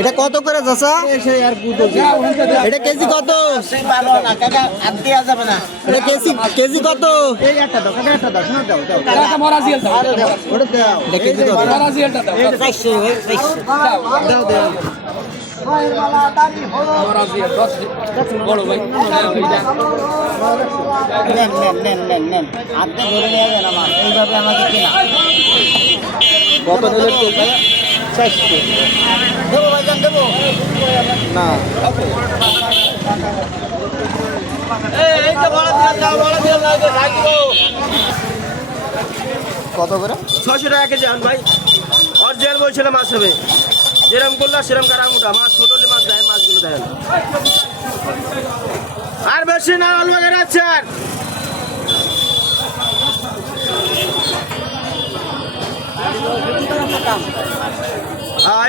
এটা কত করে চাচা? এটা কেজি কত? এটা কেজি কত? এইভাবে আমাকে কিনা কত নিলেন কেজি? 400 দেবো ভাইজান দেবো না কত করে? 600 টাকা কেজি আন ভাই। অরিজিনাল বলছিলাম মাছ হবে, যেরকম করলো সেরকম কারা মোটা মাছ, ছোট মাছ দেয়, মাছগুলো দেয় না। আর বেশি না, অল্প করে আছেন।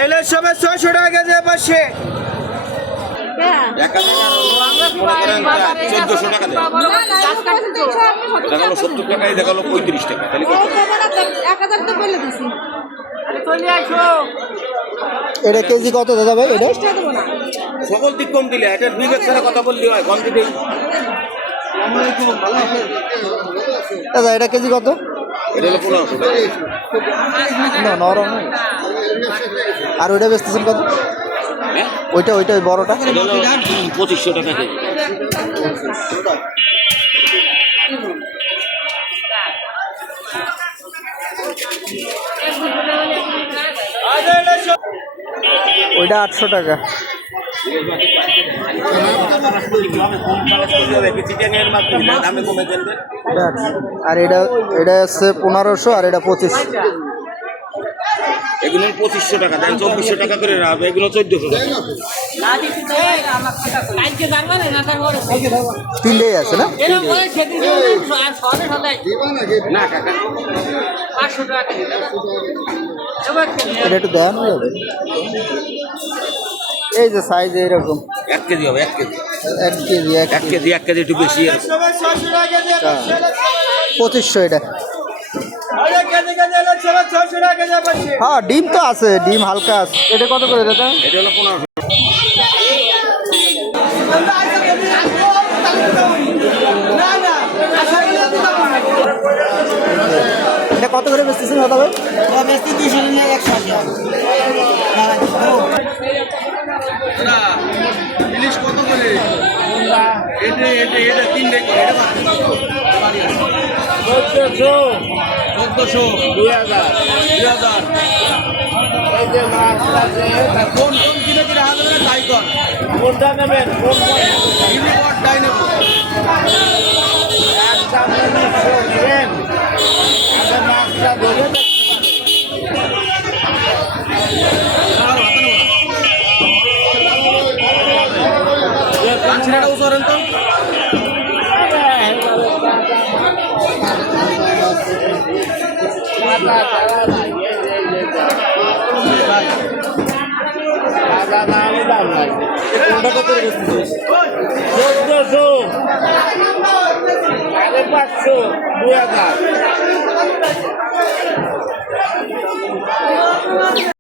এলে সবে 600 টাকা কেজি পাশে। 1400 টাকা দেয়, দেখালো 70 টাকায়, দেখালো 35 টাকা, তাহলে এটা কেজি কত দাদা ভাই? এটা সকল দিক কম দিলে এটা বিবেক ছাড়া কথা বললে হয়, কম দিলেই। দাদা এটা কেজি কত? এটা হলো 1500 টাকা। না নরম। আর ওইটা বেচতেছেন কত? হ্যাঁ, ওইটা ওই বড়টা এটা হলো 2500 টাকা কেজি। ওইটা 800 টাকা। আর এটা এটা হচ্ছে 1500 আর এটা 2500। এগুলো 2500 টাকা দেন, 2400 টাকা করে রাখবে, এগুলো 1400 টাকা। তিনটেই আছে না? না কাকা, এটা একটু দেখানো যাবে? এই যে সাইজ এরকম 1 কেজি হবে, 1 কেজি, 1 কেজি 1 কেজি, 1 কেজি একটু বেশি আছে। 2500 এটা। কেজি কেজি এলে 600 টাকা কেজি পাশে। হ্যাঁ ডিম তো আছে, ডিম হালকা আছে। এটা কত করে দাদা? এটা হলো 1500। এটা কত করে বেচতেছেন দাদা ভাই? বেশি 200 নিয়ে 180 ইলিশ কত করে? এটা এটা এটা 3 টাকা, এটা 1400, 2000, 2000। কোন কোন কিনে কিনে হাত ধরে তাই কর। কোনটা নেবেন? কোন ইউনিকর্ডটাই নেব। একটা নেবেন, একটা মাছটা ধরে ছেড়ে উচরেন তো। আরে 500, 2000।